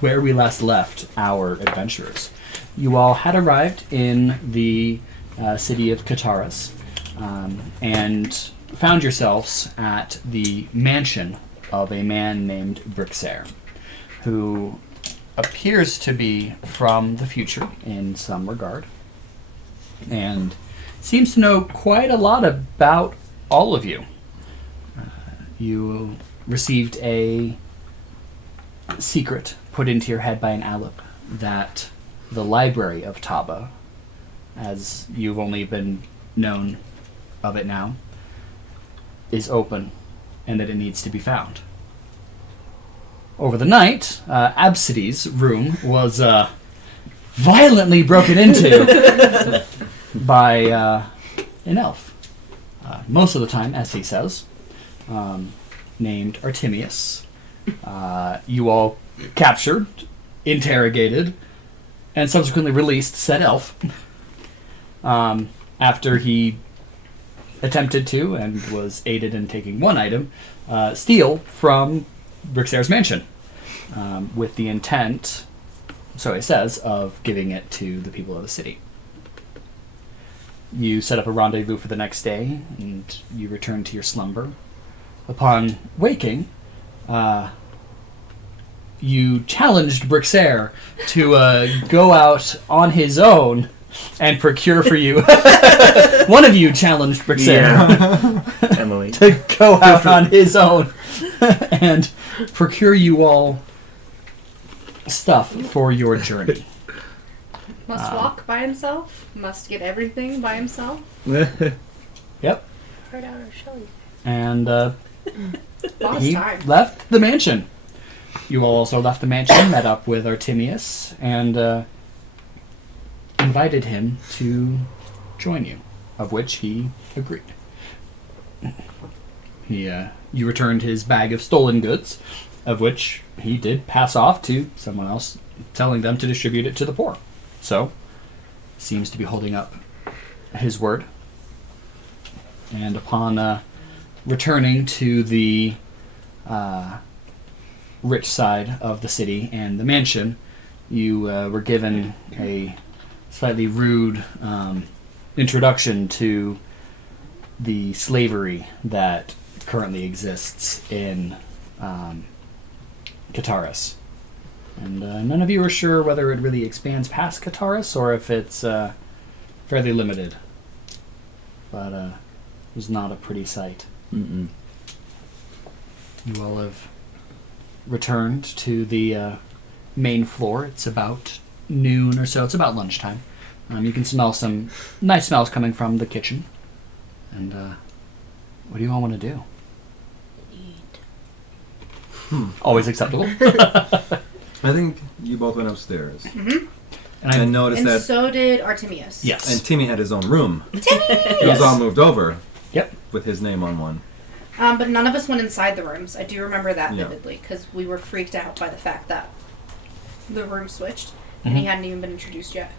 where we last left our adventurers. You all had arrived in the city of Kataras and found yourselves at the mansion of a man named Berserker, who appears to be from the future in some regard, and seems to know quite a lot about all of you. You received a secret put into your head by an Alep that the library of Taba, as you've only been known of it now, is open and that it needs to be found. Over the night, Absidee's room was violently broken into by an elf. Most of the time, as he says, named Artemius. You all captured, interrogated, and subsequently released said elf after he attempted to, and was aided in taking one item, steal from Berserker's mansion, with the intent, so it says, of giving it to the people of the city. You set up a rendezvous for the next day, and you return to your slumber. Upon waking, you challenged Berserker to go out on his own and procure for you. One of you challenged Berserker Emily. to go out on his own and procure you all stuff for your journey. Must walk by himself. Must get everything by himself. Yep. Right out of Shelley. And Boss he time. left the mansion. You all also left the mansion, met up with Artemius, and invited him to join you, of which he agreed. You returned his bag of stolen goods, of which he did pass off to someone else, telling them to distribute it to the poor. So, seems to be holding up his word. And upon returning to the rich side of the city and the mansion, you were given a slightly rude introduction to the slavery that currently exists in Kataras. And none of you are sure whether it really expands past Kataras or if it's fairly limited. But it was not a pretty sight. Mm-mm. You all have returned to the main floor. It's about noon or so. It's about lunchtime. You can smell some nice smells coming from the kitchen. And what do you all want to do? Always acceptable. I think you both went upstairs. Mm-hmm. And And noticed And that. so did Artemius. yes. And Timmy had his own room. Timmy! It Yes. was all moved over. Yep. With his name on one. But none of us went inside the rooms. I do remember that Yeah. vividly because we were freaked out by the fact that the room switched and he hadn't even been introduced yet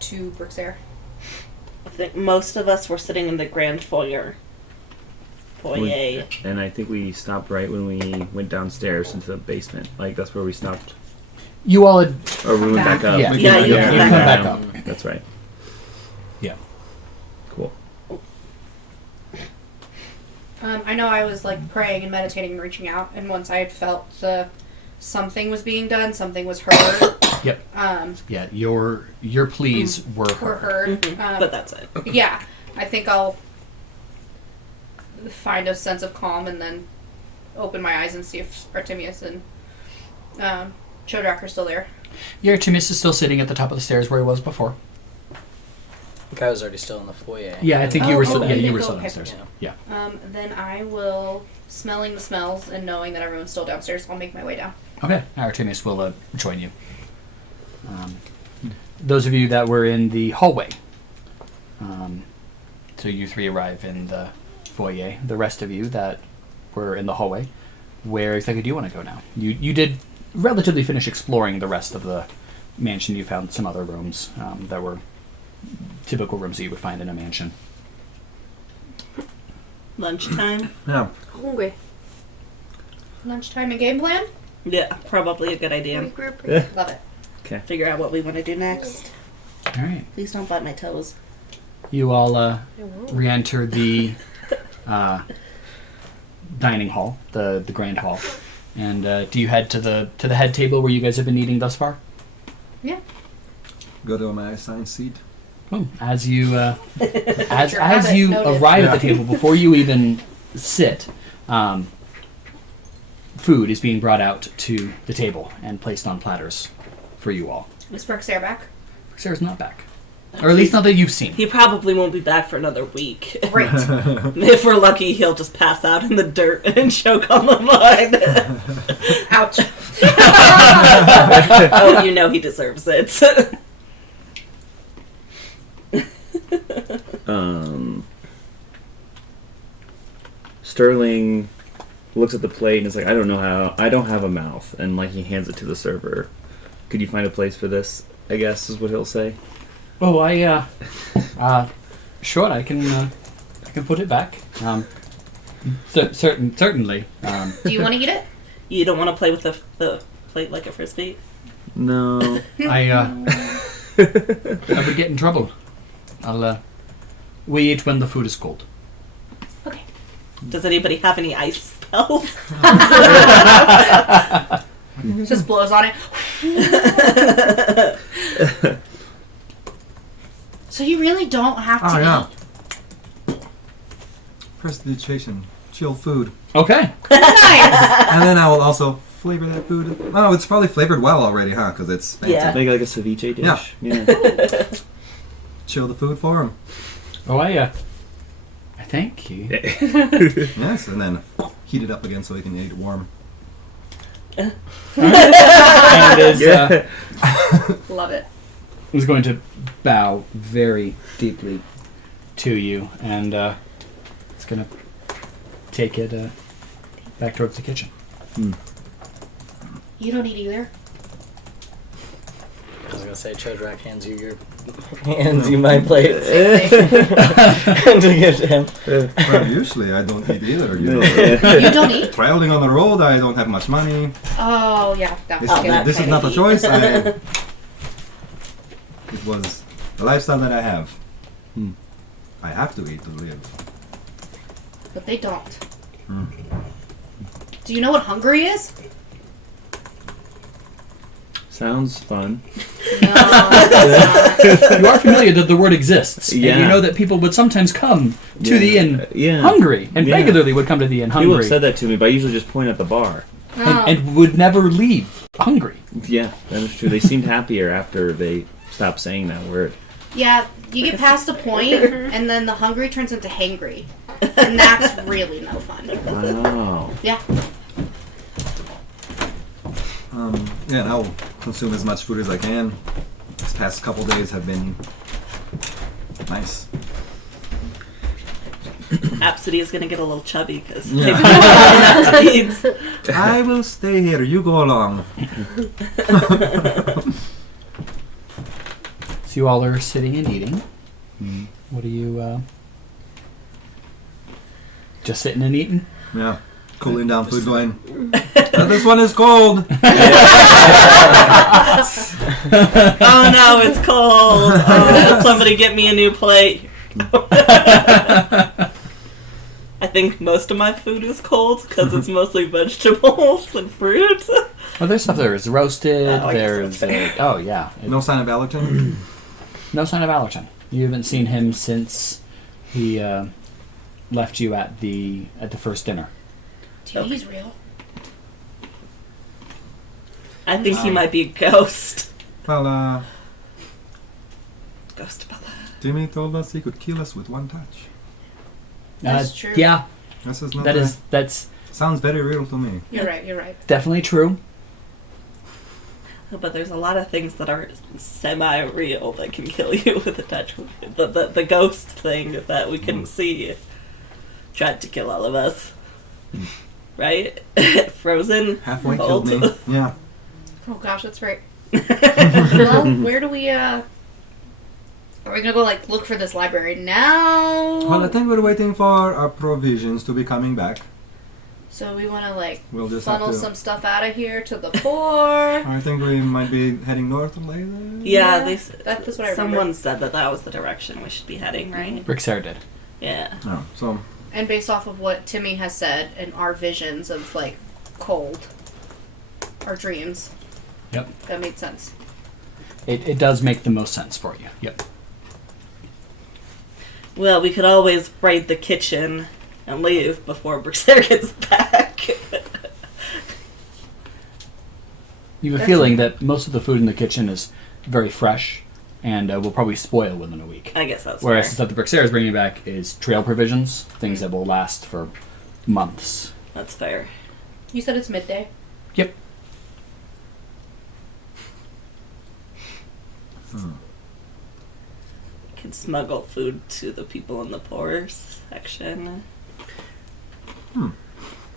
to Berserker. I think most of us were sitting in the grand foyer. And I think we stopped right when we went downstairs into the basement. Like, that's where we stopped. You all had... Or we went back up. Yeah, We you came come back back up. up. That's right. Yeah. Cool. I know I was like praying and meditating and reaching out, and once I had felt something was being done, something was heard. Yep. Yeah, your pleas were Were heard. heard. But that's it. Yeah, I think I'll find a sense of calm and then open my eyes and see if Artemius and Chodrak are still there. Yeah, Artemius is still sitting at the top of the stairs where he was before. I think I was already still in the foyer. Yeah, I think you were still. okay, Yeah, you were okay, still okay. downstairs. Yeah. Then I will, smelling the smells and knowing that everyone's still downstairs, I'll make my way down. Okay, Artemius will join you. Those of you that were in the hallway, so you three arrive in the foyer. The rest of you that were in the hallway, where exactly do you want to go now? You did relatively finish exploring the rest of the mansion. You found some other rooms that were typical rooms that you would find in a mansion. Lunchtime. Yeah. Hungry. Lunchtime and game plan? Yeah, probably a good idea. Regroup. Love it. Figure out what we want to do next. All right. Please don't bite my toes. You all re-enter the dining hall, the grand hall, and do you head to the head table where you guys have been eating thus far? Yeah. Go to my assigned seat. Oh, as you as Sure, have it you noted. arrive at the table, before you even sit, food is being brought out to the table and placed on platters for you all. Is Berserker back? Sarah's not back, or at least not that you've seen. He probably won't be back for another week. Great. If we're lucky, he'll just pass out in the dirt and choke on the mud. Ouch. Oh, you know he deserves it. Sterling looks at the plate and is like, I don't have a mouth, and like he hands it to the server. Could you find a place for this? I guess is what he'll say. Oh, sure, I can put it back. Certainly. Do you want to eat it? You don't want to play with the plate like a frisbee? No. I would get in trouble. We eat when the food is cold. Okay. Does anybody have any ice spells? Just blows on it. So you really don't have to yeah. eat. Prestidigitation. Chill food. Okay. Nice. And then I will also flavor that food. Oh, it's probably flavored well already, huh? Because it's fancy. Yeah. Make like a ceviche dish. Yeah. Yeah. Chill the food for him. Oh, I thank you. Yes, and then heat it up again so he can eat it warm. And it is, Love it. is going to bow very deeply to you, and it's going to take it back towards the kitchen. You don't eat either. I was gonna say Chodrak hands you my plate Same to give to him. Well, usually I don't eat either. You know. thing. You don't eat? Traveling on the road, I don't have much money. Oh, yeah. This, Okay. this is not a choice. It was the lifestyle that I have. I have to eat to live. But they don't. Do you know what hungry is? Sounds fun. No, that's not. You are familiar that the word exists, and Yeah. you know that people would sometimes come to the inn Yeah. hungry, and Yeah. regularly would come to the inn People hungry, have said that to me, but I usually just point at the bar. No. and would never leave hungry. Yeah, that is true. They seemed happier after they stopped saying that word. Yeah, you get past a point, and then the hungry turns into hangry. And that's really no fun. Wow. Yeah. Yeah, and I'll consume as much food as I can. These past couple days have been nice. Absidee is gonna get a little chubby because Yeah. they've enough to eat. I will stay here. You go along. So you all are sitting and eating. What are you, just sitting and eating? Yeah. Cooling down food going. This one is cold. Oh no, it's cold. Oh, somebody get me a new plate. I think most of my food is cold because it's mostly vegetables and fruit. Well, there's stuff there is roasted. Oh, I guess There's that's oh yeah, No sign of allergen. no sign of allergen. You haven't seen him since he left you at the first dinner. Do you think he's real? I think he might be a ghost. Well, Ghost Bella. Jimmy told us he could kill us with one touch. That's true. Yeah, This is not. that's Sounds very real to me. You're right, you're right. definitely true. But there's a lot of things that are semi-real that can kill you with a touch. The ghost thing that we couldn't see tried to kill all of us. Right? Frozen. Halfway Cold. killed me. Yeah. Oh gosh, that's right. Well, where do we, Are we gonna go, like, look for this library now? Well, I think we're waiting for our provisions to be coming back. So we want to like We'll just funnel have to. some stuff out of here to the poor. I think we might be heading north later. Yeah, That's what I remember. someone said that was the direction we should be heading, right? Brixer did. Yeah. Oh, so And based off of what Timmy has said and our visions of like cold, our dreams. Yep. That made sense. It does make the most sense for you. Yep. Well, we could always raid the kitchen and leave before Berserker gets back. You have a That's feeling that most of the food in the kitchen is very fresh and will probably spoil within a week. I guess that's Whereas fair. the stuff that Brixer is bringing back is trail provisions, things that will last for months. That's fair. You said it's midday. Yep. Could smuggle food to the people in the poor section.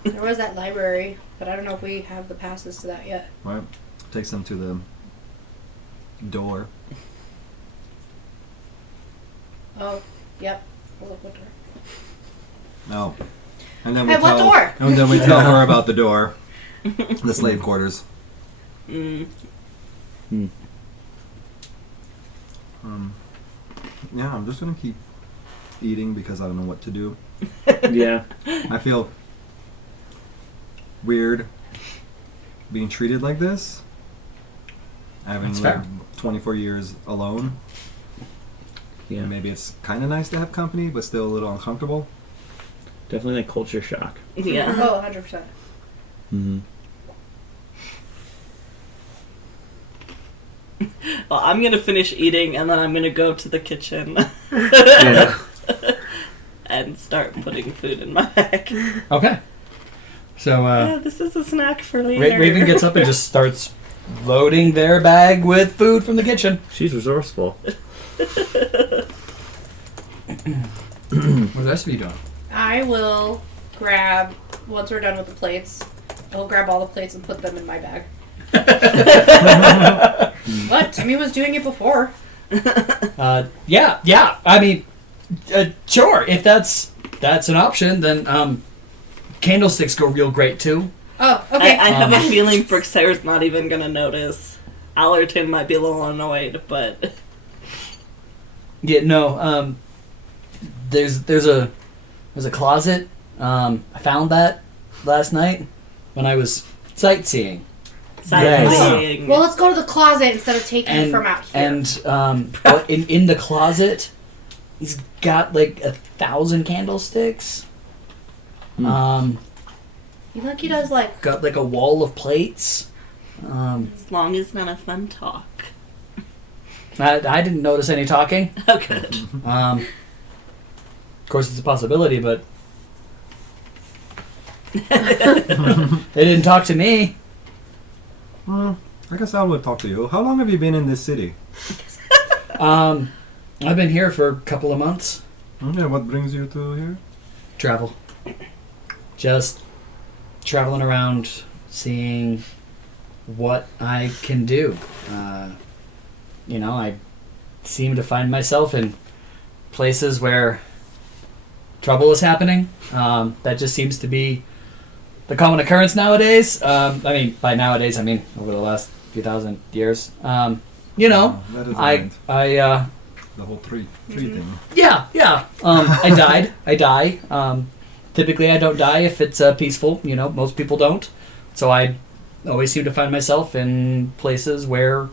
There was that library, but I don't know if we have the passes to that yet. right, takes them to the door. Oh, yep. We'll look what door. No, and then Hey, we what tell. door? And then we tell her about the door, the slave quarters. Mm. Yeah, I'm just gonna keep eating because I don't know what to do. Yeah. I feel weird being treated like this. Having That's lived fair. 24 years alone. Yeah. Maybe it's kind of nice to have company, but still a little uncomfortable. Definitely like culture shock. Yeah. Oh, 100%. Mm-hmm. Well, I'm gonna finish eating and then I'm gonna go to the kitchen Yeah. and start putting food in my bag. Okay. So Yeah, this is a snack for later. Rayvvin gets up and just starts loading their bag with food from the kitchen. She's resourceful. What the rest of you doing? I will grab, once we're done with the plates, I'll grab all the plates and put them in my bag. What? Timmy was doing it before. Yeah. I mean, sure. If that's an option, then candlesticks go real great too. Oh, okay. I have a Um, feeling Brixer's not even gonna notice. Allerton might be a little annoyed, but Yeah, no. There's a closet. I found that last night when I was sightseeing. sightseeing. Well, let's go to the closet instead of taking it from out here. And in the closet, he's got like 1,000 candlesticks. Hmm. You think he does like... Got like a wall of plates. As long as none of them talk. I didn't notice any talking. Oh, good. Of course, it's a possibility, but they didn't talk to me. I guess I would talk to you. How long have you been in this city? I've been here for a couple of months. Okay, what brings you to here? Travel. Just traveling around, seeing what I can do. I seem to find myself in places where trouble is happening. That just seems to be the common occurrence nowadays. I mean, by nowadays, I mean over the last few thousand years. That is I the whole tree thing. Yeah. I die. Typically, I don't die if it's peaceful. Most people don't. So I always seem to find myself in places where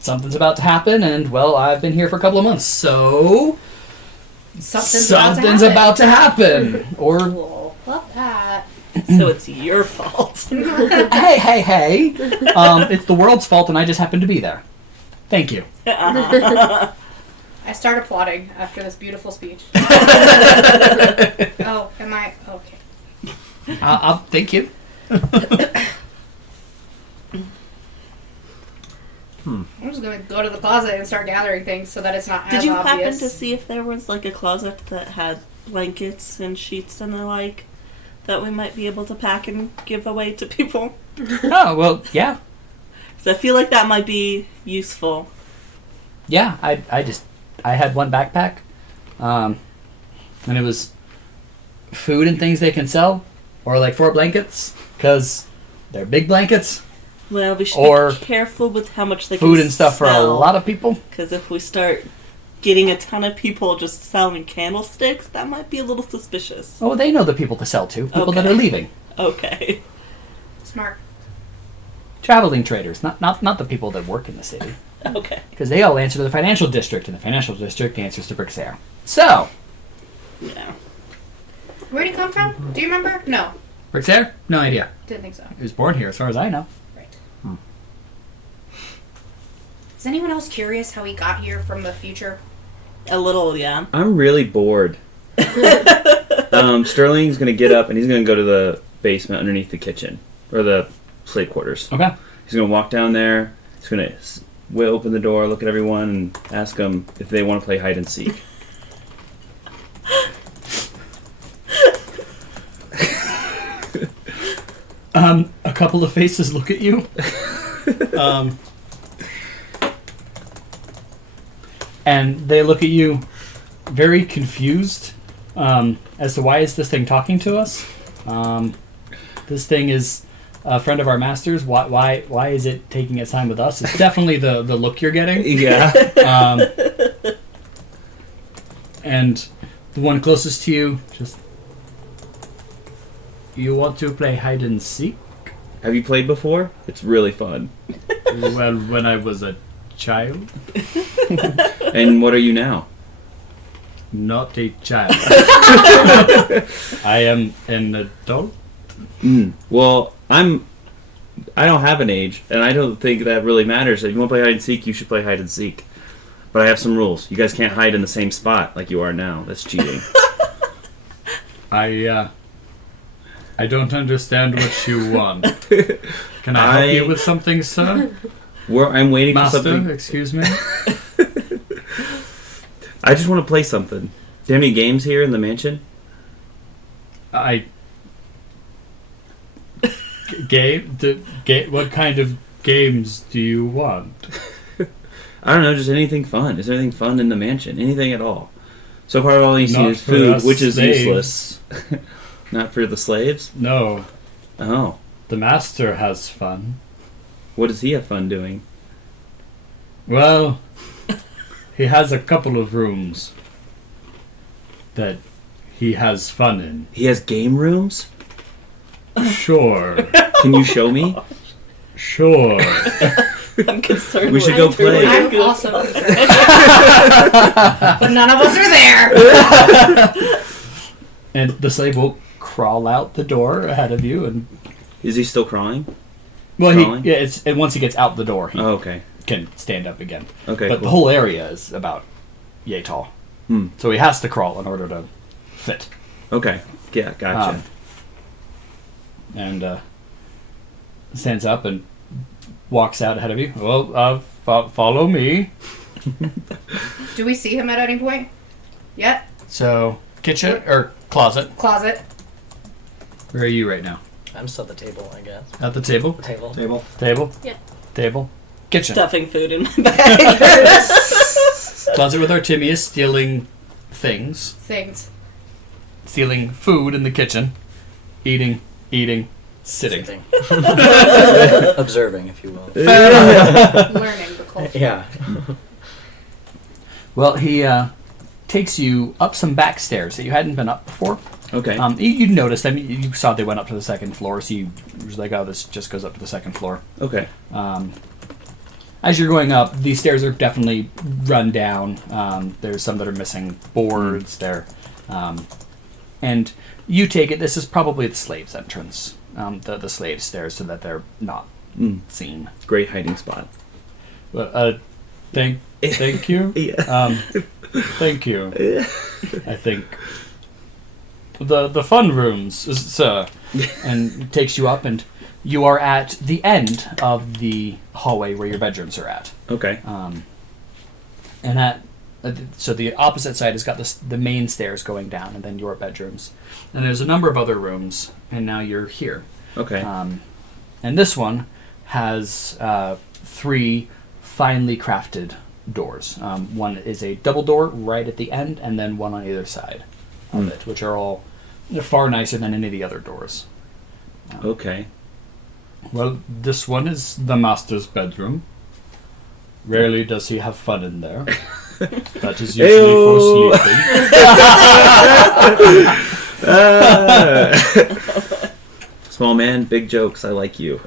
something's about to happen, and well, I've been here for a couple of months, so something's about to happen. Or Cool. Love that. So it's your fault. hey. It's the world's fault, and I just happen to be there. Thank you. I start applauding after this beautiful speech. Oh, am I? Okay. I'll thank you. I'm just going to go to the closet and start gathering things so that it's not Did as you obvious. happen to see if there was like a closet that had blankets and sheets and the like that we might be able to pack and give away to people? Oh well, yeah. Because I feel like that might be useful. Yeah, I had one backpack, and it was food and things they can sell, or like 4 blankets, because they're big blankets. Well, we should Or be careful with how much they can Food and stuff for a lot of people. Because if we start getting a ton of people just selling candlesticks, that might be a little suspicious. Oh, they know the people to sell to. People that Okay. are leaving. Okay. Smart. Traveling traders, not the people that work in the city. Okay. Because they all answer to the financial district, and the financial district answers to Brixair. So, Yeah. Where did he come from? Do you remember? No. Brixair? No idea. Didn't think so. He was born here, as far as I know. Right. Is anyone else curious how he got here from the future? A little, yeah. I'm really bored. Sterling's gonna get up and he's gonna go to the basement underneath the kitchen or the slave quarters. Okay. He's gonna walk down there. He's gonna open the door, look at everyone, and ask them if they want to play hide and seek. A couple of faces look at you. And they look at you very confused as to why is this thing talking to us. This thing is a friend of our master's. Why is it taking its time with us? It's definitely the look you're getting. Yeah. And the one closest to you just... You want to play hide and seek? Have you played before? It's really fun. Well, when I was a child. And what are you now? Not a child. I am an adult. Well, I don't have an age, and I don't think that really matters. If you want to play hide and seek, you should play hide and seek. But I have some rules. You guys can't hide in the same spot like you are now. That's cheating. I don't understand what you want. Can I help you with something, sir? I'm waiting Master, for something. excuse me? I just want to play something. Do you have any games here in the mansion? What kind of games do you want? I don't know, just anything fun. Is there anything fun in the mansion? Anything at all? So far, all you see Not is for food, us which is slaves. useless. Not for the slaves? No, Oh. the master has fun. What does he have fun doing? Well, he has a couple of rooms that he has fun in. He has game rooms? Sure, Can you show me? sure. I'm concerned. We should we're go play. I'm good. also concerned. But none of us are there. And the slave will crawl out the door ahead of you, and Is he still crawling? well, Crawling? and once he gets out the door, he Oh, okay. can stand up again. Okay, But cool. the whole area is about yay tall, so he has to crawl in order to fit. Okay. Yeah, gotcha. And stands up and walks out ahead of you. Well, follow me. Do we see him at any point? Yet? So, kitchen or closet? Closet. Where are you right now? I'm still at the table, I guess. At the table? The table. Table. Table? Yeah. Table? Kitchen. Stuffing food in my bag. Closet with Artemius stealing things. Things. Stealing food in the kitchen. Eating, sitting. Sitting. Observing, if you will. Learning the culture. Yeah. Well, he takes you up some back stairs that you hadn't been up before. Okay. You noticed, I mean, you saw they went up to the second floor, so you was like, oh, this just goes up to the second floor. Okay. As you're going up, these stairs are definitely run down. There's some that are missing boards there. And you take it, this is probably the slave's entrance. The slave stairs so that they're not seen. Great hiding spot. But, thank you. Yeah. Thank you. I think the fun rooms, sir, and takes you up, and you are at the end of the hallway where your bedrooms are at. Okay. And so the opposite side has got the main stairs going down, and then your bedrooms. And there's a number of other rooms, and now you're here. Okay. And this one has 3 finely crafted doors. One is a double door right at the end, and then one on either side of it, which are all they're far nicer than any of the other doors. Okay. Well, this one is the master's bedroom. Rarely does he have fun in there. That is usually Ew. for sleeping. Small man, big jokes. I like you.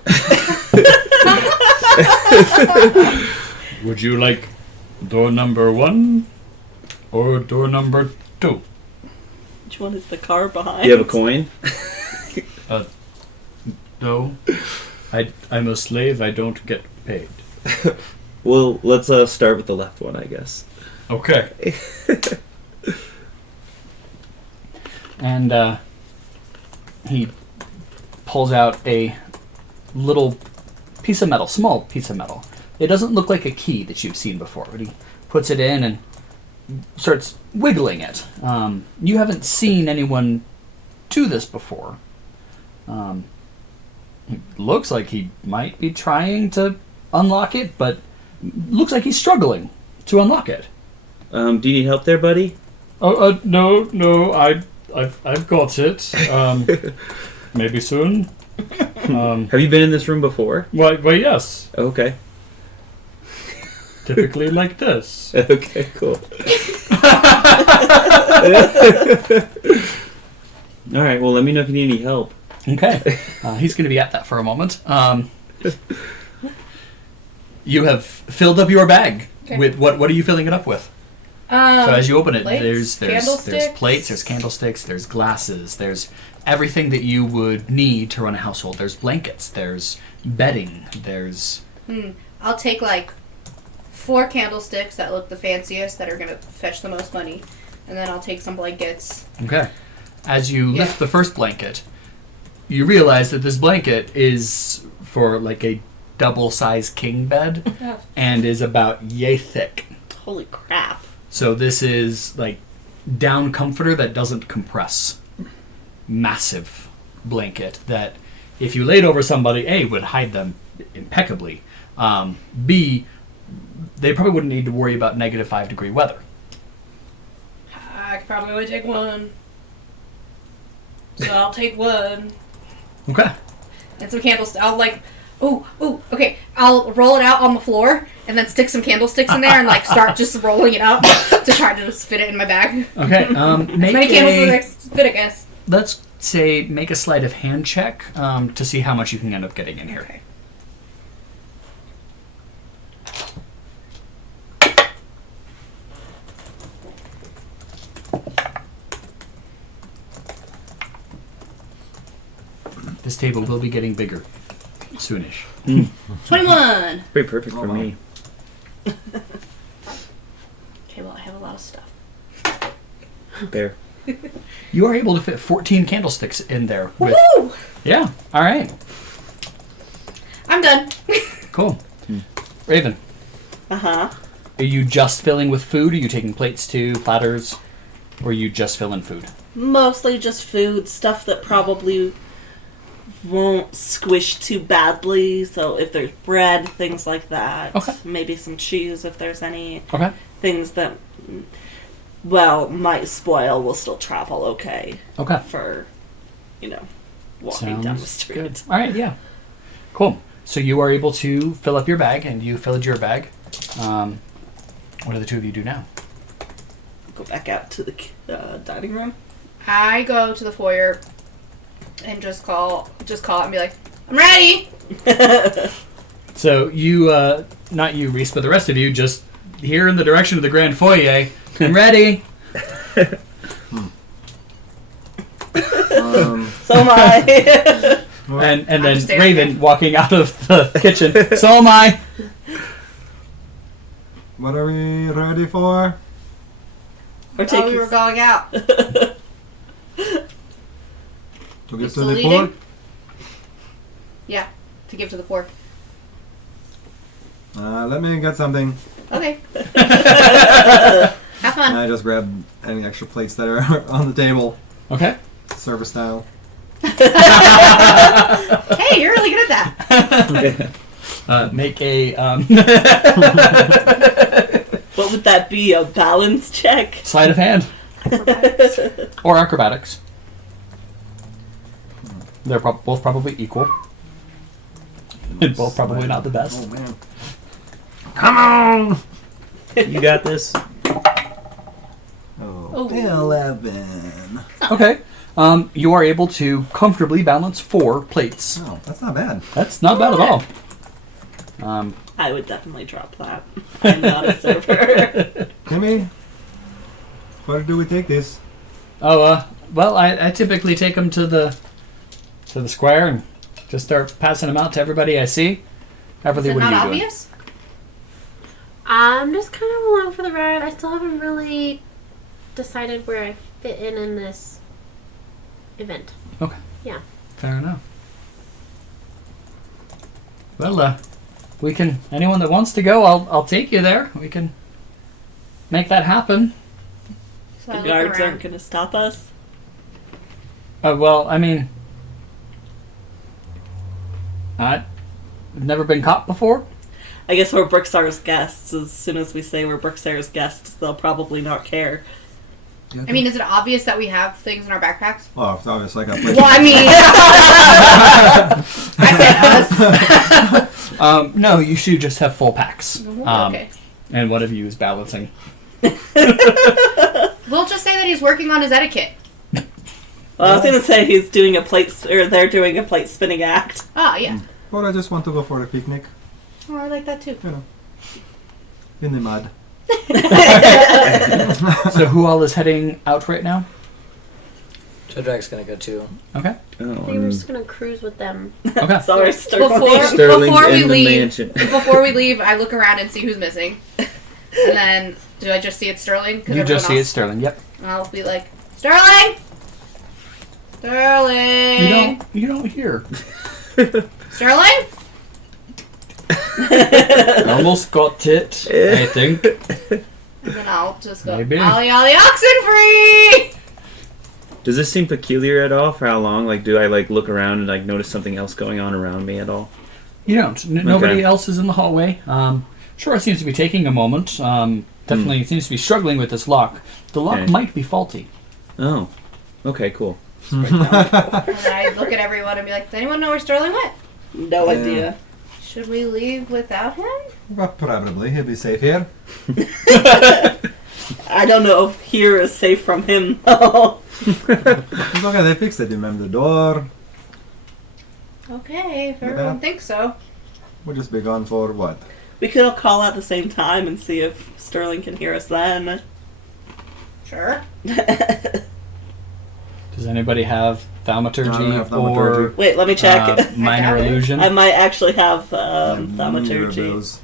Would you like door number 1 or door number 2? Which one is the car behind? Do you have a coin? No. I'm a slave. I don't get paid. Well, let's start with the left one, I guess. Okay. And he pulls out a little piece of metal, small piece of metal. It doesn't look like a key that you've seen before, but he puts it in and starts wiggling it. You haven't seen anyone do this before. It looks like he might be trying to unlock it, but looks like he's struggling to unlock it. Do you need help there, buddy? No, I've got it. Maybe soon. Have you been in this room before? Why, yes. Okay. Typically like this. Okay, cool. All right, well, let me know if you need any help. Okay. He's going to be at that for a moment. You have filled up your bag. Okay. With what are you filling it up with? So as you open it, plates, there's candlesticks. plates, there's candlesticks, there's glasses, there's everything that you would need to run a household. There's blankets, there's bedding, there's... I'll take like 4 candlesticks that look the fanciest, that are gonna fetch the most money, and then I'll take some blankets. Okay. As you lift the first blanket, you realize that this blanket is for like a double-sized king bed and is about yay thick. Holy crap. So this is like down comforter that doesn't compress. Massive blanket that if you laid over somebody, A, would hide them impeccably. B, they probably wouldn't need to worry about -5-degree weather. I could probably only take 1. So I'll take 1. Okay. And some candlesticks. I'll like, okay. I'll roll it out on the floor and then stick some candlesticks in there and like start just rolling it up to try to just fit it in my bag. Okay. As many candlesticks fit, I guess. Let's say make a sleight of hand check to see how much you can end up getting in here. Okay. This table will be getting bigger soonish. 21. Very perfect for me. Okay, well I have a lot of stuff. There. You are able to fit 14 candlesticks in there. With, Woo! yeah. All right. I'm done. Cool. Raven, Uh-huh. are you just filling with food? Are you taking plates too, platters? Or are you just filling food? Mostly just food, stuff that probably won't squish too badly. So if there's bread, things like that. Okay. Maybe some cheese if there's any. Okay. Things that, well, might spoil will still travel okay Okay. for, walking down the street. Good. All right, yeah. Cool. So you are able to fill up your bag, and you filled your bag. What do the two of you do now? Go back out to the dining room. I go to the foyer and just call it and be like, I'm ready. So you, not you, Rhys, but the rest of you, just here in the direction of the grand foyer. I'm ready. So am I. And I'm then just standing Raven there. walking out of the kitchen. So am I. What are we ready for? Or Oh, take we were going out. To give to Still the eating? poor? Yeah, to give to the poor. Let me get something. Okay. Have And fun. I just grab any extra plates that are on the table, Okay. service style. Hey, you're really good at that. Make a What would that be? A balance check? sleight of hand or acrobatics. They're both probably equal. And both probably not the best. Oh man! Come on! You got this. Oh, 11. Okay. You are able to comfortably balance 4 plates. Oh, that's not bad. That's not bad at all. I would definitely drop that. I'm not a server. Emmy, where do we take this? Well, I typically take them to the square and just start passing them out to everybody I see. Everlee, Is it what are not you doing? obvious? I'm just kind of along for the ride. I still haven't really decided where I fit in this event. Okay. Yeah. Fair enough. Well, we can. Anyone that wants to go, I'll take you there. We can make that happen. So I The look guards around. aren't going to stop us. Well, I mean, I've never been caught before. I guess we're Brixar's guests. As soon as we say we're Brixar's guests, they'll probably not care. I mean, is it obvious that we have things in our backpacks? Oh, it's obvious. I got Well, I mean, I said us. No, you should just have full packs. Okay. And one of you is balancing. We'll just say that he's working on his etiquette. Well, I was going to say he's doing a they're doing a plate spinning act. Oh, yeah. Or I just want to go for a picnic, Oh, I like that too. you know, in the mud. So who all is heading out right now? Chodrak's gonna go too. Okay. I think we're just gonna cruise with them. Okay. Sorry, Sterling's Before we in the leave, mansion. before we leave, I look around and see who's missing. And then, do I just see it Sterling? 'Cause You just see everyone it, else- Sterling. Yep. I'll be like, Sterling! Sterling! You don't hear. Sterling? Almost got it, I think. And then I'll just go, Maybe. Ollie, Ollie, oxen free! Does this seem peculiar at all? For how long? Like, do I look around and notice something else going on around me at all? You don't. Nobody Okay. else is in the hallway. Sure, it seems to be taking a moment. Definitely seems to be struggling with this lock. The lock Okay. might be faulty. Oh, okay, cool. And then I look at everyone and be like, does anyone know where Sterling went? No idea. Should we leave without him? Well, probably. He'll be safe here. I don't know if here is safe from him, though. It's okay, they fixed it. Remember the door. Okay, if Yeah. everyone thinks so. We'll just be gone for what? We could all call at the same time and see if Sterling can hear us then. Sure. Does anybody have thaumaturgy, I don't have thaumaturgy. Wait, let me check. minor I got it. illusion? I might actually have Neither of thaumaturgy. those.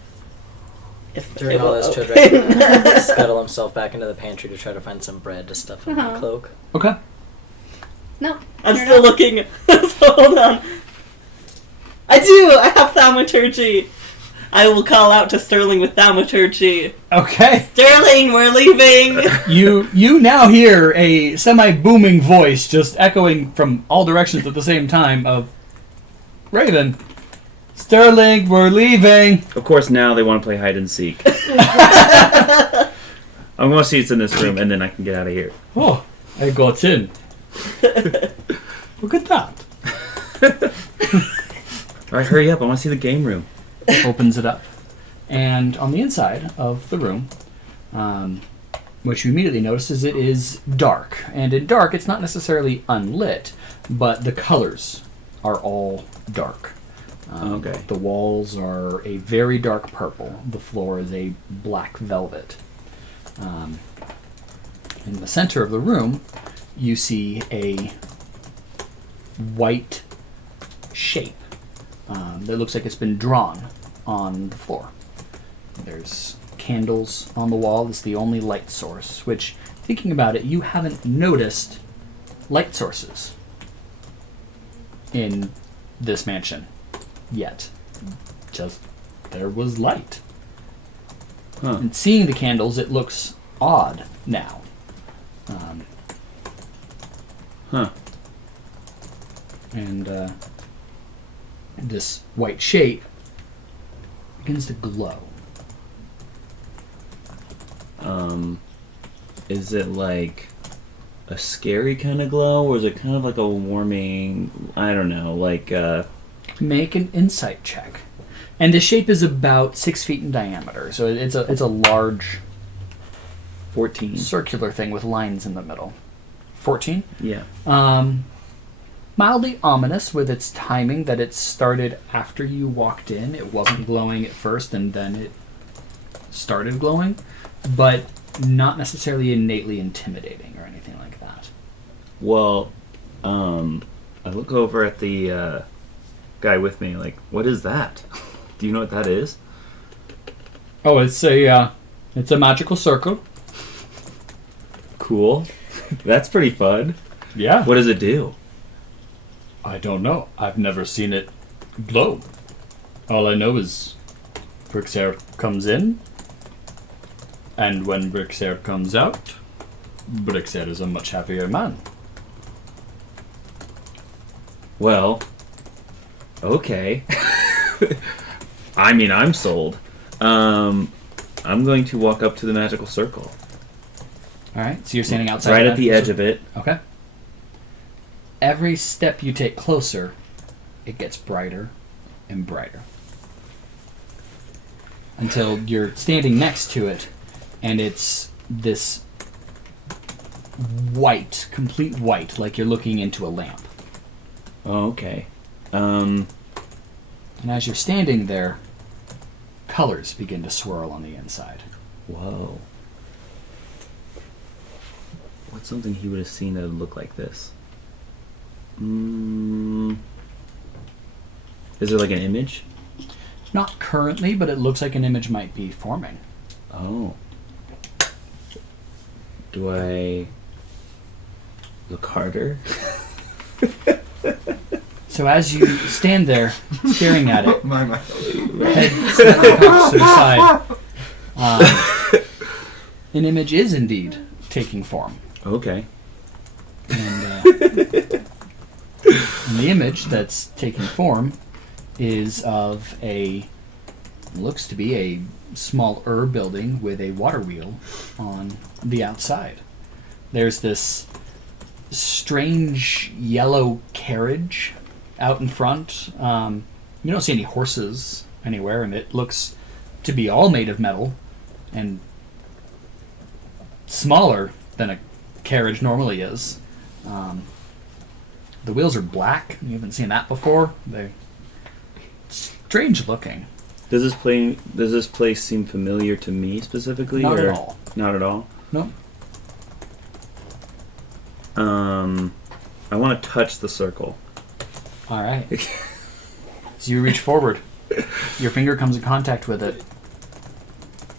If During it all will this, open. Chodrak scuttle himself back into the pantry to try to find some bread to stuff in the Uh-huh. cloak. Okay. No. I'm you're still not. looking. So hold on. I do! I have thaumaturgy! I will call out to Sterling with thaumaturgy. Okay. Sterling, we're leaving! You now hear a semi-booming voice just echoing from all directions at the same time of Rayvvin. Sterling, we're leaving. Of course, now they want to play hide and seek. I'm going to see it's in this room, and then I can get out of here. Oh, I got in. Look at that. All right, hurry up. I want to see the game room. Opens it up. And on the inside of the room, what you immediately notice is it is dark. And in dark, it's not necessarily unlit, but the colors are all dark. Okay. The walls are a very dark purple. The floor is a black velvet. In the center of the room, you see a white shape that looks like it's been drawn on the floor. There's candles on the wall. It's the only light source, which, thinking about it, you haven't noticed light sources in this mansion yet. Just there was light. Huh. And seeing the candles, it looks odd now. Huh. And this white shape begins to glow. Is it like a scary kind of glow, or is it kind of like a warming? I don't know, like. Make an insight check. And the shape is about 6 feet in diameter, so it's a large 14. circular thing with lines in the middle. 14? Yeah. Mildly ominous with its timing that it started after you walked in. It wasn't glowing at first, and then it started glowing, but not necessarily innately intimidating or anything like that. Well, I look over at the guy with me, like, what is that? Do you know what that is? Oh, it's a magical circle. Cool. That's pretty fun. Yeah. What does it do? I don't know. I've never seen it glow. All I know is Brixair comes in, and when Brixair comes out, Brixair is a much happier man. Well, okay. I mean, I'm sold. I'm going to walk up to the magical circle. Alright, so you're standing outside. Right at the edge of it. Okay. Every step you take closer, it gets brighter and brighter. Until you're standing next to it, and it's this white, complete white, like you're looking into a lamp. Oh, okay. And as you're standing there, colors begin to swirl on the inside. Whoa. What's something he would have seen that would look like this? Is there like an image? Not currently, but it looks like an image might be forming. Oh. Do I look harder? So as you stand there, staring at it, My. head slightly cocked to the side, an image is indeed taking form. Okay. And the image that's taking form is of looks to be a small building with a water wheel on the outside. There's this strange yellow carriage out in front. You don't see any horses anywhere, and it looks to be all made of metal and smaller than a carriage normally is. The wheels are black. You haven't seen that before. They're strange looking. Does this place seem familiar to me specifically? Not or? at all. Not at all? No. I want to touch the circle. All right. So you reach forward. Your finger comes in contact with it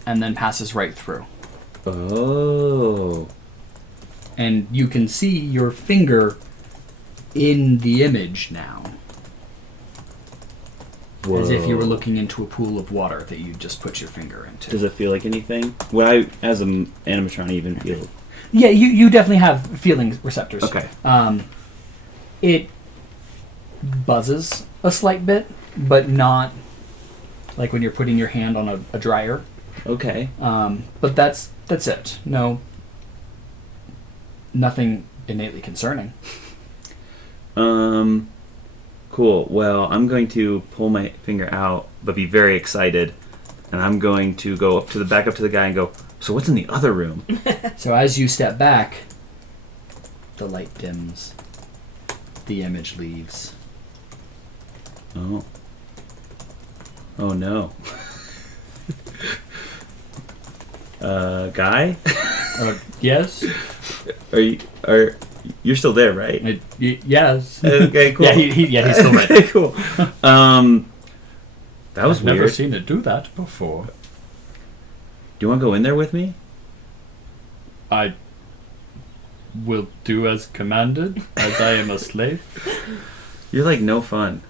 and then passes right through. Oh. And you can see your finger in the image now. Whoa. As if you were looking into a pool of water that you just put your finger into. Does it feel like anything? Would I, as an animatronic, even feel? Yeah, you definitely have feeling receptors. Okay. It buzzes a slight bit, but not like when you're putting your hand on a dryer. Okay. But that's it. No, nothing innately concerning. Cool. Well, I'm going to pull my finger out, but be very excited, and I'm going to go back up to the guy and go, so what's in the other room? So as you step back, the light dims. The image leaves. Oh. Oh no. Guy? Yes? You're still there, right? Yes. Okay, cool. Yeah, he's still right. Okay, cool. That was I've weird. never seen it do that before. Do you want to go in there with me? I will do as commanded, as I am a slave. You're like no fun.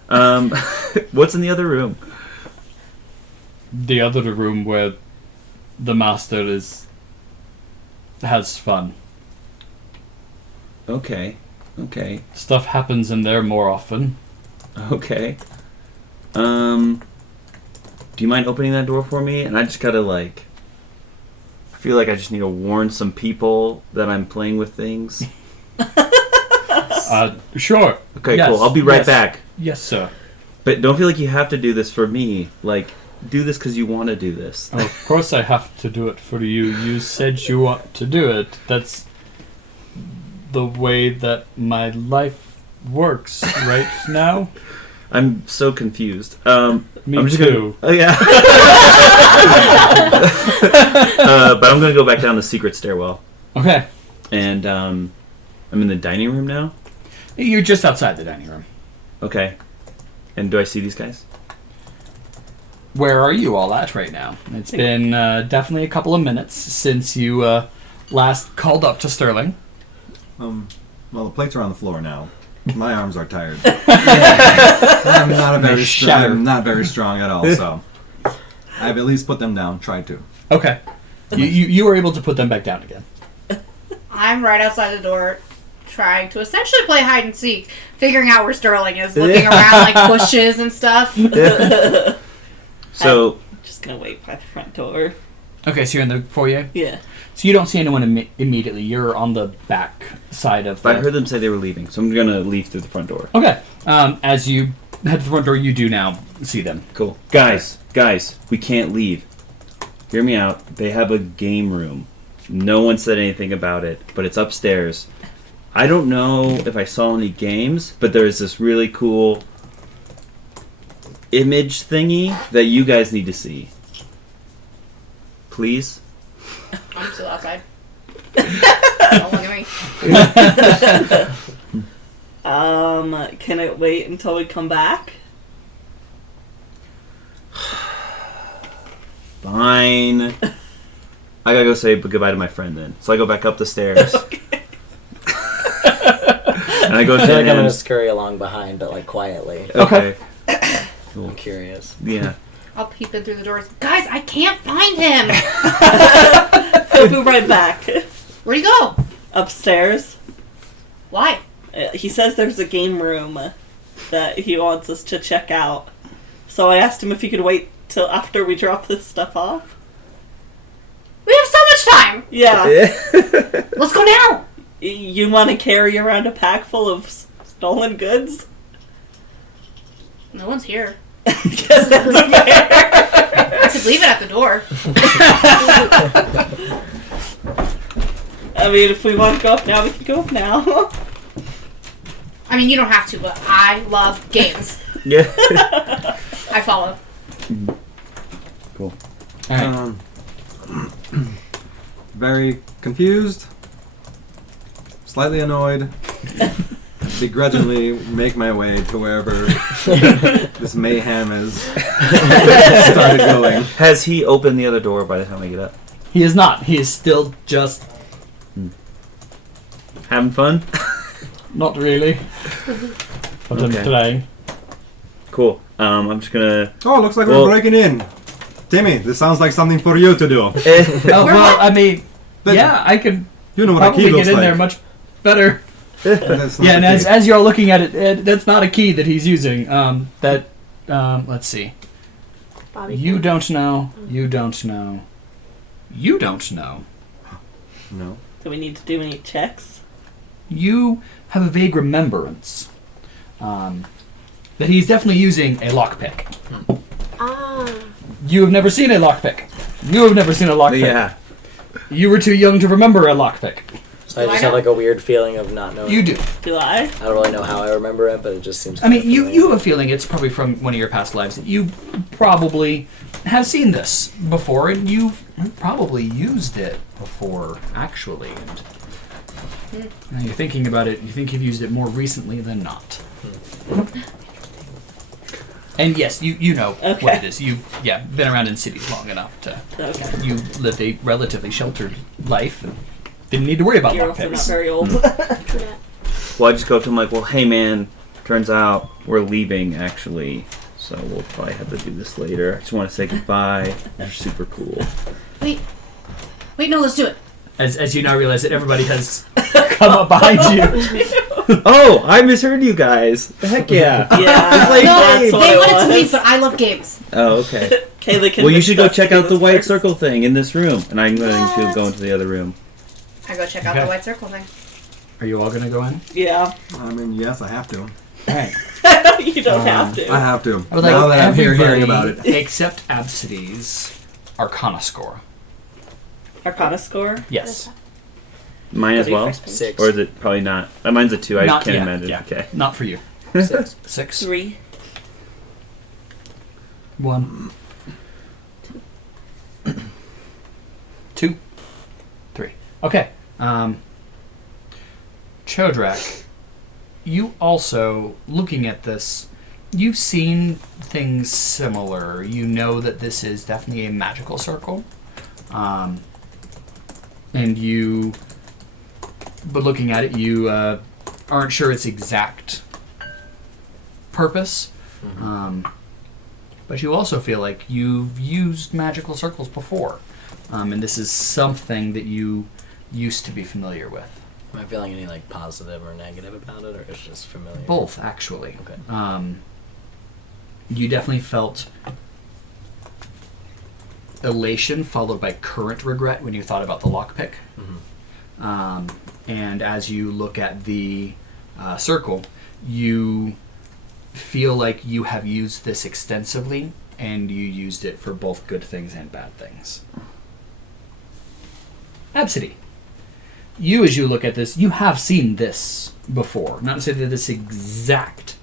What's in the other room? The other room where the master has fun. Okay. Stuff happens in there more often. Okay. Do you mind opening that door for me? And I just gotta I feel like I just need to warn some people that I'm playing with things. Sure. Okay, Yes, cool. I'll be right yes. back. Yes, sir. But don't feel like you have to do this for me. Like, do this because you want to do this. Of course I have to do it for you. You said you want to do it. That's the way that my life works right now. I'm so confused. Me I'm just too. Oh yeah. But I'm gonna go back down the secret stairwell, Okay. and I'm in the dining room now. You're just outside the dining room. Okay. And do I see these guys? Where are you all at right now? It's been definitely a couple of minutes since you last called up to Sterling. Well, the plates are on the floor now. My arms are tired. I'm not They shatter. I'm not very strong at all, so I've at least put them down. Tried to. Okay. You were able to put them back down again. I'm right outside the door, trying to essentially play hide and seek, figuring out where Sterling is, looking around like bushes and stuff. So I'm just gonna wait by the front door. Okay, so you're in the foyer? Yeah. So you don't see anyone immediately. You're on the back side of but I heard them say they were leaving, so I'm gonna leave through the front door. Okay. As you head to the front door, you do now see them. Cool. Guys, we can't leave. Hear me out. They have a game room. No one said anything about it, but it's upstairs. I don't know if I saw any games, but there's this really cool image thingy that you guys need to see. Please? I'm still outside. Don't look at me. Can it wait until we come back? Fine. I gotta go say goodbye to my friend then. So I go back up the stairs. Okay. And I go I to feel like I'm him. gonna scurry along behind, but like quietly. Okay. I'm curious. Yeah. I'll peek in through the doors. Guys, I can't find him. He'll be right back. Where'd he go? Upstairs. Why? He says there's a game room that he wants us to check out. So I asked him if he could wait till after we drop this stuff off. We have so much time. Yeah. Let's go now. You want to carry around a pack full of stolen goods? No one's here. Guess that's fair. I could leave it at the door. I mean, if we want to go up now, we can go up now. I mean, you don't have to, but I love games. Yeah. I follow. Cool. All right. Very confused, slightly annoyed, begrudgingly make my way to wherever this mayhem has started going. Has he opened the other door by the time I get up? He is not. He is still just Having fun? not really. But I'm Okay. trying. Cool. I'm just gonna... Oh, looks like Well- we're breaking in. Timmy, this sounds like something for you to do. Oh, well, I mean, But yeah, I could you know what a probably key get looks in like. there much better. That's not Yeah, and the key. as you're looking at it, that's not a key that he's using. Let's see. Bobby. You don't know. You don't know. You don't know. No. Do we need to do any checks? You have a vague remembrance that he's definitely using a lockpick. Ah. You have never seen a lockpick. You have never seen a lockpick. Yeah. You were too young to remember a lockpick. So I just have like a weird feeling of not knowing. You do. Do I? I don't really know how I remember it, but it just seems. I mean, kinda you familiar. have a feeling it's probably from one of your past lives that you probably have seen this before, and you've probably used it before, actually. And now you're thinking about it, you think you've used it more recently than not. And yes, you know what Okay. it is. You've been around in cities long enough to. Okay. You lived a relatively sheltered life and didn't need to worry about You're also not lockpicks. very old. Well, I just go up to him like, well, hey, man, turns out we're leaving, actually. So we'll probably have to do this later. I just want to say goodbye. You're super cool. Wait, no, let's do it. As you now realize that everybody has come up behind you. Oh, I misheard you guys. Heck yeah. Yeah. Play No, games. what they it wanted to was. leave, but I love games. Oh, okay. Caleigh Well, you should go convinced us check to do out the this white first. circle thing in this room. And I'm going to What? go into the other room. I go check out Okay. the white circle thing. Are you all going to go in? Yeah. I mean, yes, I have to. All right. You don't have to. I have to. I would Now like that I'm hearing everybody about it. except Absidee's Arcana score. Arcana score? Yes. Mine as well? 6. Or is it probably not? Mine's a 2. I Not can't yet, imagine. yeah. Okay. Not for you. 6. 6. 3. 1. 2. 3. Okay. Chodrak, you also, looking at this, you've seen things similar. You know that this is definitely a magical circle. And you, but looking at it, you aren't sure its exact purpose. But you also feel like you've used magical circles before. And this is something that you used to be familiar with. Am I feeling any like positive or negative about it, or it's just familiar? Both, actually. Okay. You definitely felt elation followed by current regret when you thought about the lockpick. And as you look at the circle, you feel like you have used this extensively, and you used it for both good things and bad things. Absidee. You, as you look at this, you have seen this before. Not necessarily this exact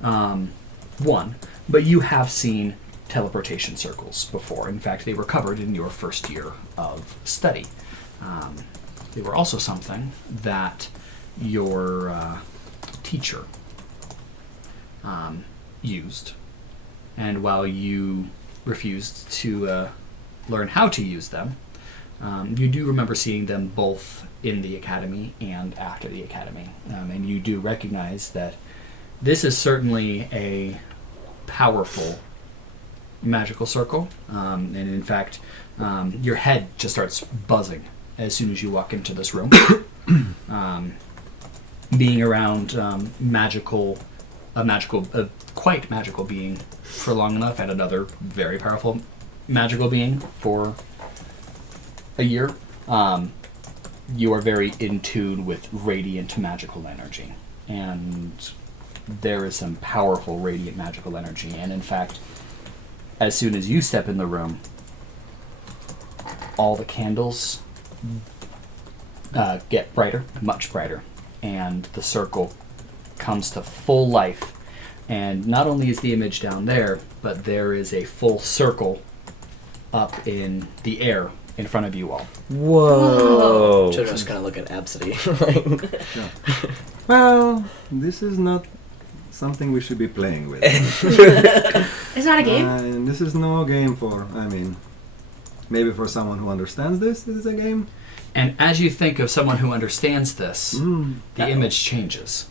one, but you have seen teleportation circles before. In fact, they were covered in your first year of study. They were also something that your teacher used. And while you refused to learn how to use them, you do remember seeing them both in the academy and after the academy. And you do recognize that this is certainly a powerful magical circle. And in fact, your head just starts buzzing as soon as you walk into this room. Being around quite magical being for long enough, and another very powerful magical being for a year, you are very in tune with radiant magical energy. And there is some powerful radiant magical energy. And in fact, as soon as you step in the room, all the candles get brighter, much brighter. And the circle comes to full life. And not only is the image down there, but there is a full circle up in the air in front of you all. Whoa. Should just kind of look at Absidee. Well, this is not something we should be playing with. It's not a game? And this is no game for, maybe for someone who understands this is a game. And as you think of someone who understands this, the image changes.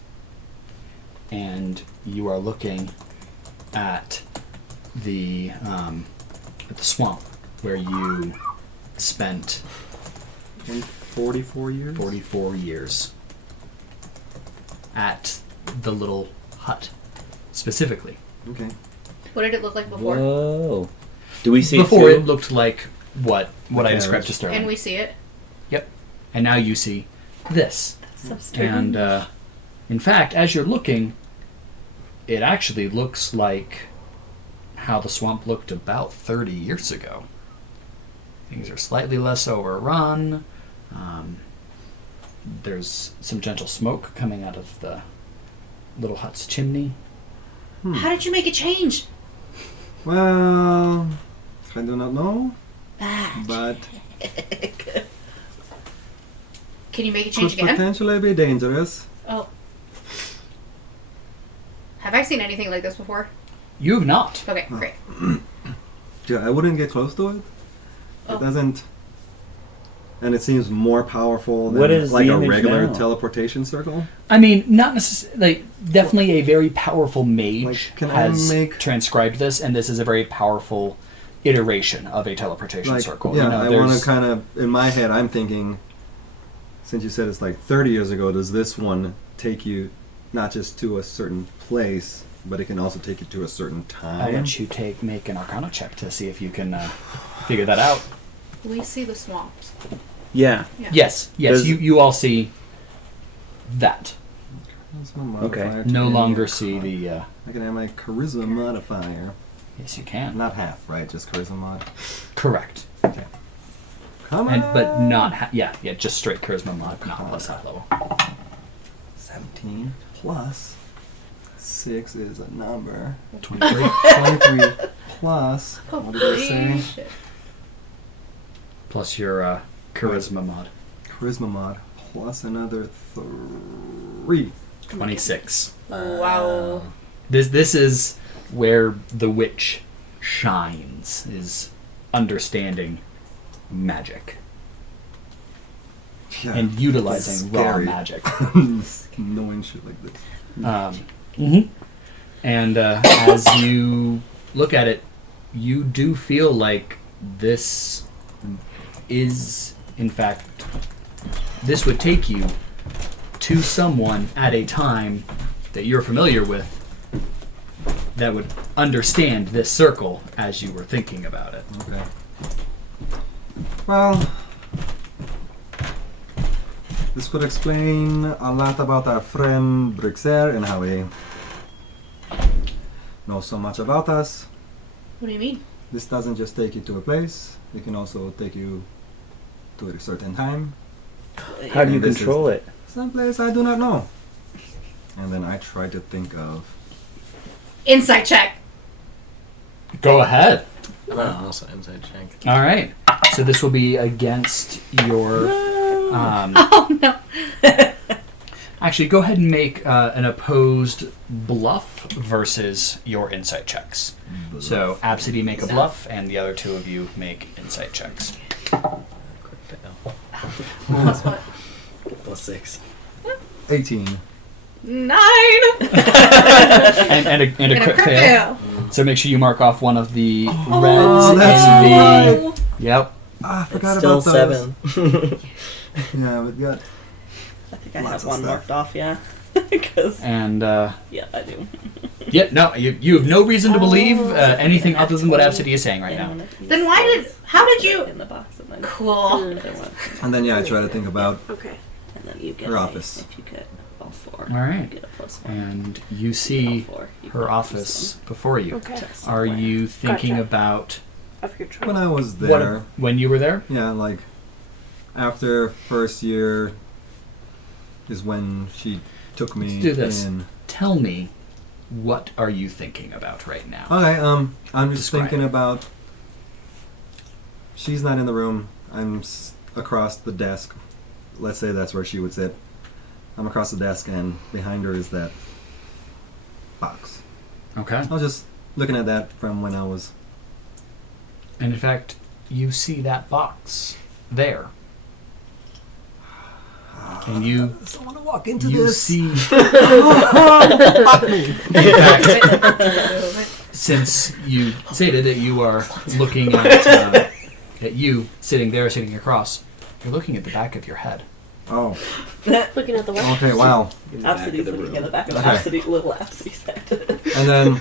And you are looking at the swamp where you spent 44 years? 44 years at the little hut, specifically. Okay. What did it look like before? Whoa. Do we see Before it it looked like what I described to Sterling. And we see it. Yep. And now you see this. So strange. And in fact, as you're looking, it actually looks like how the swamp looked about 30 years ago. Things are slightly less overrun. There's some gentle smoke coming out of the little hut's chimney. How did you make it change? Well, I do not know, but Can you make it change could again? potentially be dangerous. Oh. Have I seen anything like this before? You have not. Okay, great. Yeah, I wouldn't get close to it. Oh. It doesn't, and it seems more powerful than What is like the a image regular now? teleportation circle. I mean, not necessarily. Like, definitely a very powerful mage Like, can I has make- transcribed this, and this is a very powerful iteration of a teleportation Like, circle. yeah, You know, I want there's- to kind of, in my head, I'm thinking, since you said it's like 30 years ago, does this one take you not just to a certain place, but it can also take you to a certain time? I'll let you make an Arcana check to see if you can figure that out. We see the swamps. Yeah. Yeah. Yes, Does- you all see that. Charisma Okay. modifier to No any longer con- see the. I can have my charisma modifier. Yes, you can. Not half, right? Just charisma mod. Correct. Come on. But not. Yeah, just straight charisma mod, not plus that level. 17 plus 6 is a number. 23. 23 plus. What did I say? Shit. Plus your charisma mod. Charisma mod plus another 3. 26. Wow. This is where the witch shines, is understanding magic Yeah. and utilizing raw Scary. magic. Knowing shit like this. And as you look at it, you do feel like this is, in fact, this would take you to someone at a time that you're familiar with that would understand this circle as you were thinking about it. Okay. Well, this could explain a lot about our friend Brixer and how he knows so much about us. What do you mean? This doesn't just take you to a place, it can also take you to a certain time. How do you And this control it? Someplace I do not know. And then I try to think of... Insight check. Go ahead. I'm gonna also inside check. All right. So this will be against your. Oh no. Actually, go ahead and make an opposed bluff versus your insight checks. So Absidee make a bluff, and the other two of you make insight checks. Quick fail. Plus what? Plus 6. 18. 9. And a crit fail. So make sure you mark off one of the reds that's in the. right. Yep. Ah, I forgot Still about those. 7. Yeah, we got... I think I Lots have of one stuff. marked off, yeah. Because, And yeah, I do. no, you have no reason to believe anything other than what Absidee is saying right now. Then how did you? In the box and then Cool. the other one. And then, yeah, I try to think about... Okay. And then you get Her a- office. If you get all 4, All right. you get a +1. And you All see 4, you her get office before you. Okay. +1. Are you thinking Gotcha. about Of your choice. When I was there... when you were there? Yeah, like after first year is when she took me Let's do this. in. Tell me, what are you thinking about right now? Okay, I'm just Describe thinking it. about. She's not in the room. I'm across the desk. Let's say that's where she would sit. I'm across the desk, and behind her is that box. Okay. I was just looking at that from when I was. And in fact, you see that box there. And you I just don't want to walk into you this. see Fuck me. in fact, since you stated that you are looking at you sitting there, sitting across, you're looking at the back of your head. Oh, Looking at the what? okay, wow. Absidee's looking in the back of Okay. Absidee, little Absidee's head. And then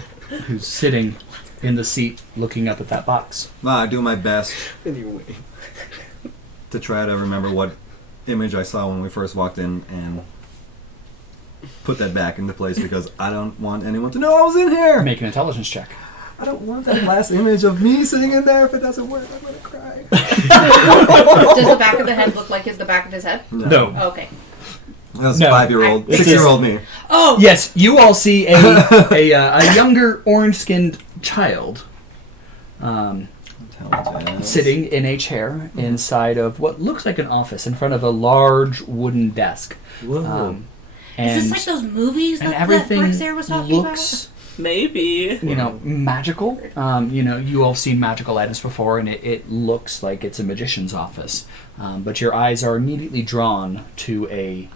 Who's sitting in the seat looking up at that box. I do my best to try to remember what image I saw when we first walked in and put that back into place because I don't want anyone to know I was in here. Make an intelligence check. I don't want that last image of me sitting in there. If it doesn't work, I'm gonna cry. Does the back of the head look like the back of his head? No. Oh, okay. That was No. 5-year-old, This 6-year-old me. Oh. Yes, you all see a younger orange-skinned child Intelligence. sitting in a chair inside of what looks like an office in front of a large wooden desk. Whoa. And, Is this like those movies and that everything Brixer was talking looks, Maybe. magical. You all seen magical items before, and it looks like it's a magician's office. But your eyes are immediately drawn to a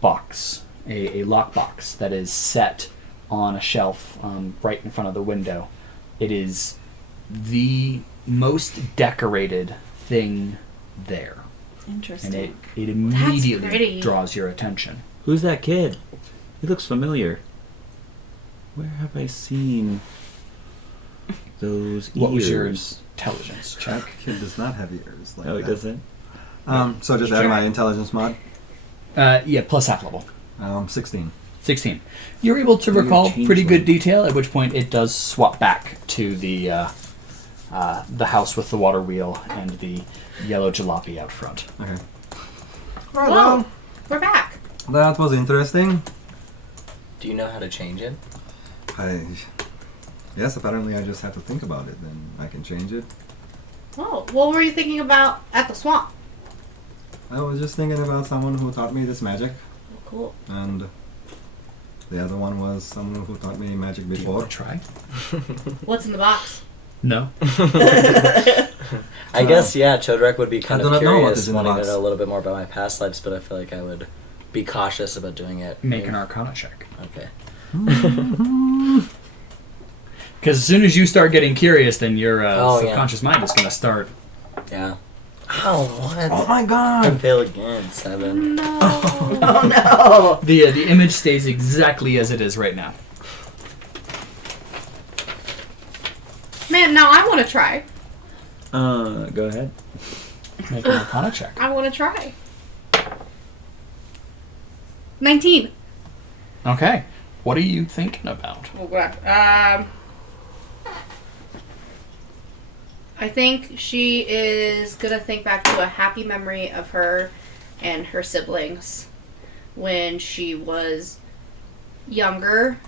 box, a lockbox that is set on a shelf right in front of the window. It is the most decorated thing there, and Interesting. it immediately pretty. draws your attention. Who's that kid? He looks familiar. Where have I seen those What was your ears? intelligence That check? kid does not have ears like Oh, he that. doesn't? So just add my intelligence mod. Yeah, plus half level. 16. 16. You're able to You're recall changeling. pretty good detail, at which point it does swap back to the house with the water wheel and the yellow jalopy out front. Okay. Whoa, Right, well, we're back. that was interesting. Do you know how to change it? Yes, apparently I just have to think about it, then I can change it. Oh, what were you thinking about at the swamp? I was just thinking about someone who taught me this magic, Cool. and the other one was someone who taught me magic Do you before. want to try? What's in the box? No. I guess, yeah, Chodrak would be kind I of do not know what curious, is in the wanting to box. know a little bit more about my past lives, but I feel like I would be cautious about doing it. Make an Arcana check. Okay. Because as soon as you start getting curious, then your Oh, yeah. subconscious mind is going to start. Yeah. Oh, what? Oh my I god! fail again. 7. No. Oh no! The image stays exactly as it is right now. Man, now I want to try. Go ahead. Make an Arcana check. I want to try. 19. Okay. What are you thinking about? Oh, God. I think she is gonna think back to a happy memory of her and her siblings when she was younger,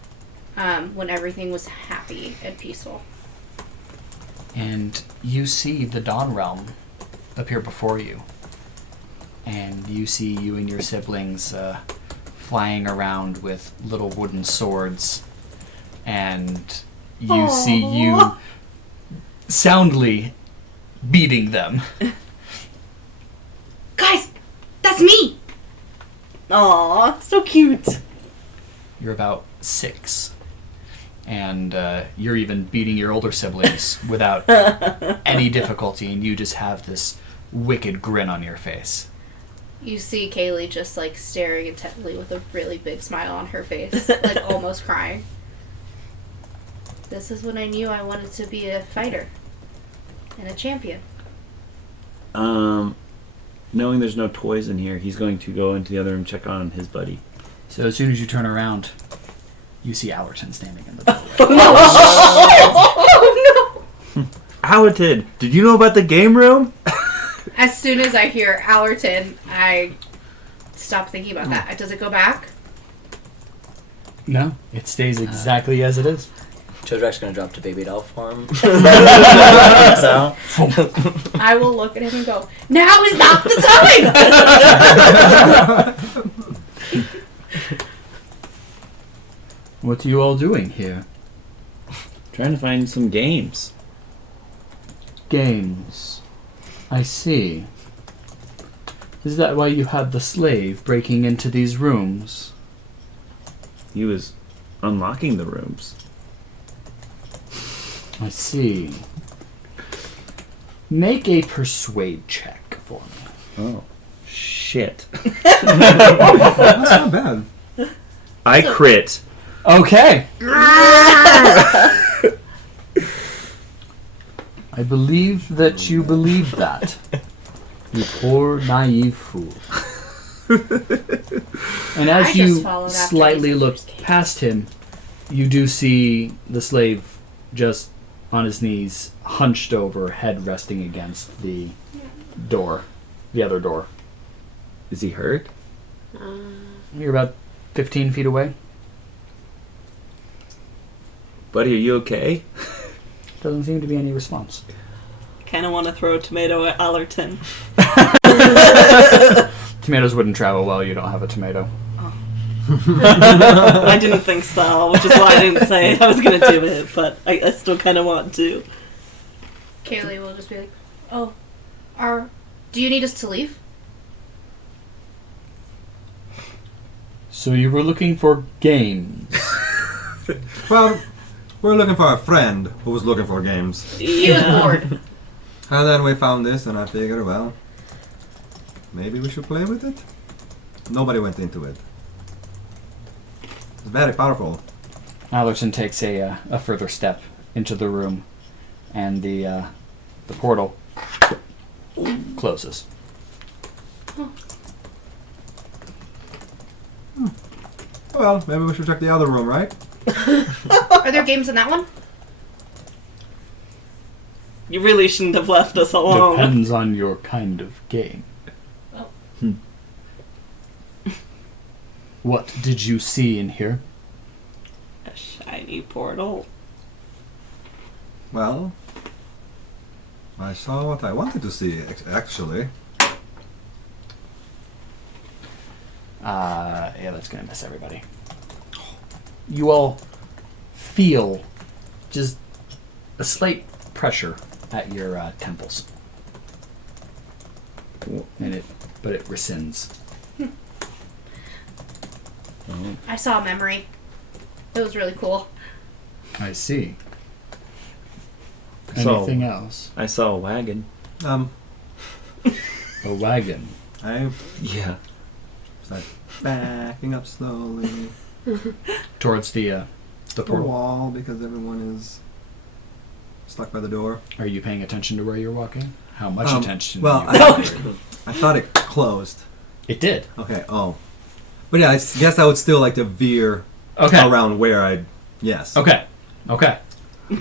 when everything was happy and peaceful. And you see the Dawn Realm appear before you. And you see you and your siblings flying around with little wooden swords. And you see you soundly beating them. Guys, that's me! Aw, so cute. You're about 6. And you're even beating your older siblings without any difficulty. And you just have this wicked grin on your face. You see Caleigh just like staring intently with a really big smile on her face, like almost crying. This is when I knew I wanted to be a fighter and a champion. Knowing there's no toys in here, he's going to go into the other room and check on his buddy. So as soon as you turn around, you see Allerton standing in the doorway. Oh no! Allerton, did you know about the game room? As soon as I hear Allerton, I stop thinking about that. Does it go back? No, it stays exactly as it is. Chodrak's gonna drop to baby doll form. So. I will look at him and go, now is not the time! What are you all doing here? Trying to find some games. Games. I see. Is that why you had the slave breaking into these rooms? He was unlocking the rooms. I see. Make a persuade check for me. Oh, shit. That's not bad. I crit. Okay. I believe that you believe that. You poor naive fool. And as I just you followed after slightly these look others came. past him, you do see the slave just on his knees, hunched over, head resting against the door, the other door. Is he hurt? You're about 15 feet away. Buddy, are you okay? Doesn't seem to be any response. Kind of want to throw a tomato at Allerton. Tomatoes wouldn't travel well. You don't have a tomato. I didn't think so, which is why I didn't say I was going to do it, but I still kind of want to. Caleigh will just be like, oh, do you need us to leave? So you were looking for games. Well, we're looking for a friend who was looking for games. He was bored. And then we found this, and I figured, well, maybe we should play with it. Nobody went into it. It's very powerful. Allerton takes a further step into the room, and the portal closes. Well, maybe we should check the other room, right? Are there games in that one? You really shouldn't have left us alone. Depends on your kind of game. What did you see in here? A shiny portal. Well, I saw what I wanted to see, actually. Yeah, that's gonna miss everybody. You all feel just a slight pressure at your temples, but it rescinds. I saw a memory. It was really cool. I see. So- Anything else? I saw a wagon. A wagon. I Yeah. start backing up slowly. Towards the The portal. wall, because everyone is stuck by the door. Are you paying attention to where you're walking? How much attention? Well, do you I thought it closed. it did. Okay, But yeah, I guess I would still like to veer Okay. around where I... Yes. Okay. Okay.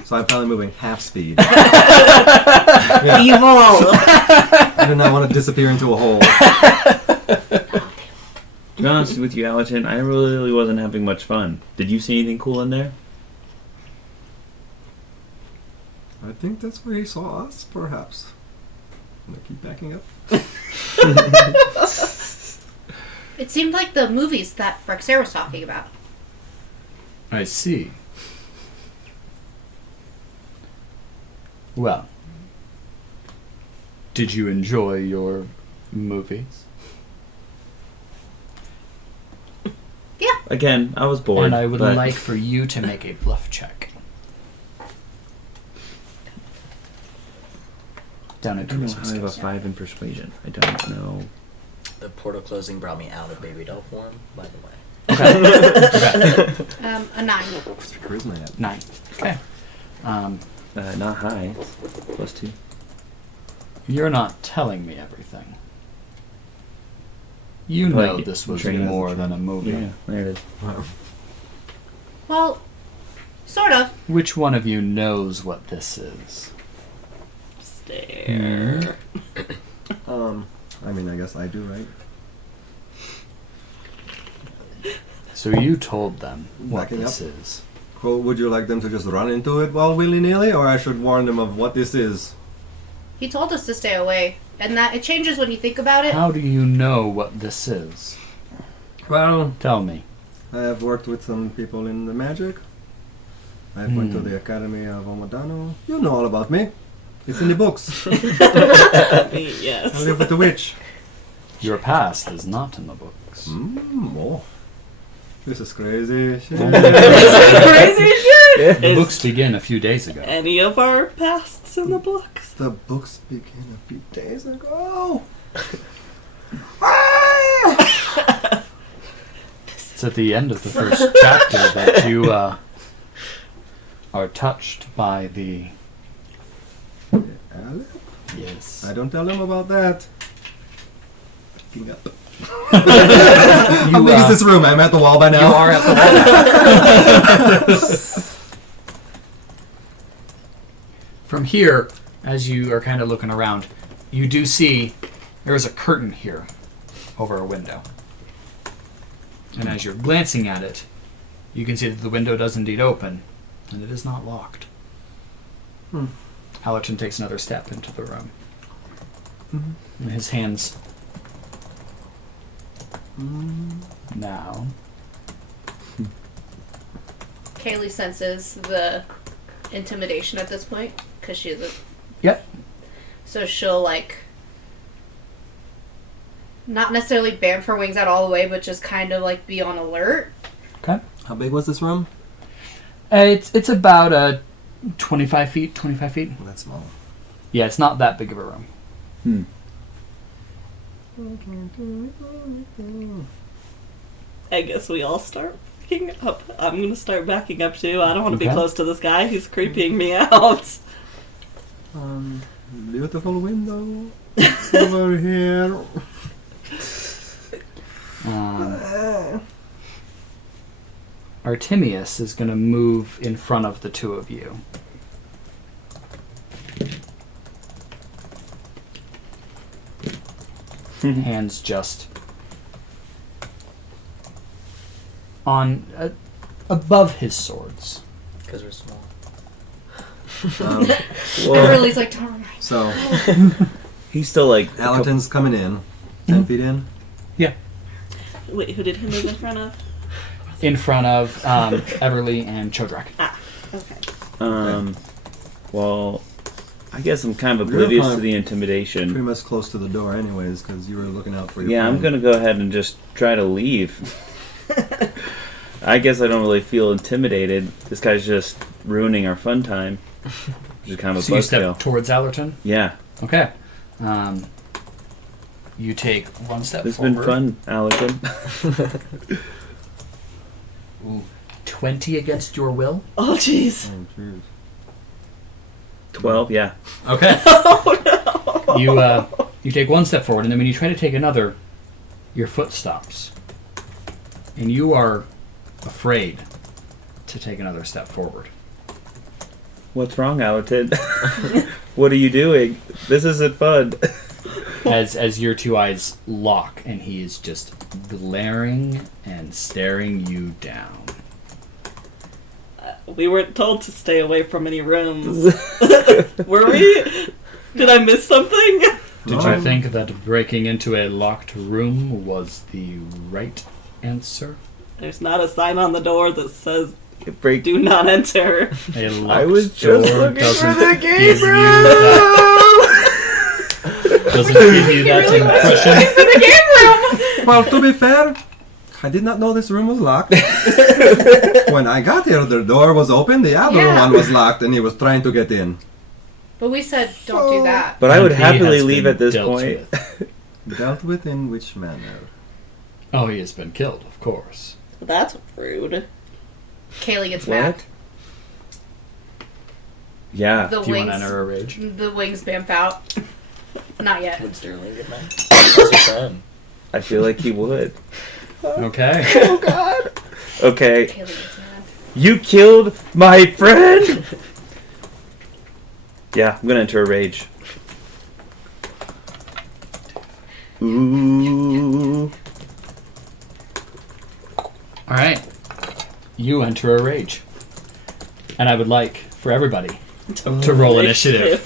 So I'm probably moving half speed. Evil! I do not want to disappear into a hole. To be honest with you, Allerton, I really wasn't having much fun. Did you see anything cool in there? I think that's where he saw us, perhaps. I'm going to keep backing up. It seemed like the movies that Rexer was talking about. I see. Well, did you enjoy your movies? Yeah. Again, I was bored. And I would but like for you to make a bluff check. Down I into don't know Christmas how I have a skills. 5 in persuasion. I don't know. The portal closing brought me out of baby doll form, by the way. Okay. A 9. What's your charisma at? 9. Okay. Not high. +2. You're not telling me everything. You Like, know this was train as a more train. than a movie. Yeah, there it is. Well, sort of. Which one of you knows what this is? Stare. I mean, I guess I do, right? So you told them what Backing this up. is. Well, would you like them to just run into it while willy-nilly, or I should warn them of what this is? He told us to stay away, and that it changes when you think about it. How do you know what this is? Well, Tell me. I have worked with some people in the magic. I went to the Academy of Automaton. You know all about me. It's in the books. I Yes. live with the witch. Your past is not in the books. Oh. This is crazy shit. Crazy shit! The Is books begin a few days ago. any of our pasts in the books? The books began a few days ago. It's at the end of the first chapter that you are touched by the... Yes. I don't tell them about that. Backing up. You, How big is this room? I'm at the wall by now. You are at the wall. From here, as you are kind of looking around, you do see there is a curtain here over a window. And as you're glancing at it, you can see that the window does indeed open, and it is not locked. Allerton takes another step into the room. And his hands now. Caleigh senses the intimidation at this point, because she is a... Yep. So she'll, like, not necessarily bamf her wings out all the way, but just kind of, like, be on alert. Okay. How big was this room? It's about 25 feet. That's small. Yeah, it's not that big of a room. I guess we all start backing up. I'm gonna start backing up too. I don't want to be Okay. close to this guy. He's creeping me out. Beautiful window over here. Artemius is going to move in front of the two of you. Hands just on above his swords. Because we're small. Everlee's like, don't remind me. So He's still like Allerton's coming in. 10 feet in. Wait, who did he move in front of? In front of Everlee and Chodrak. Okay. Well, I guess I'm kind of You're oblivious to probably the pretty intimidation. much close to the door anyways, because you were looking out for your Yeah, I'm friend. gonna go ahead and just try to leave. I guess I don't really feel intimidated. This guy's just ruining our fun time. Which is kind of So a you step buzzkill. towards Allerton? Yeah, Okay. You take one step it's forward. been fun, Allerton. Ooh, 20 against your will? Oh, jeez. Oh, jeez. 12, yeah. Okay. Oh, no. You take one step forward, and then when you try to take another, your foot stops. And you are afraid to take another step forward. What's wrong, Allerton? What are you doing? This isn't fun. As your two eyes lock, and he is just glaring and staring you down. We weren't told to stay away from any rooms. Were we? Did I miss something? Did you think that breaking into a locked room was the right answer? There's not a sign on the door that says Break. "Do not enter." A locked I was just door looking doesn't for the give game you room. doesn't give you that impression. Well, to be fair, I did not know this room was locked. When I got here, the door was open, the other Yeah. one was locked, and he was trying to get in. But we said don't do that. But I would And he happily has leave been at this dealt point. with. Dealt with in which manner? Oh, he has been killed, of course. That's rude. Caleigh gets What? mad. Yeah. The Do you want wings. to enter a rage? The wings bamf out. Not yet. Would Sterling get mad? How's your friend? I feel like he would. Okay. Oh, God. Okay. Caleigh gets mad. You killed my friend? Yeah, I'm gonna enter a rage. Ooh. All right. You enter a rage. And I would like for everybody to roll initiative.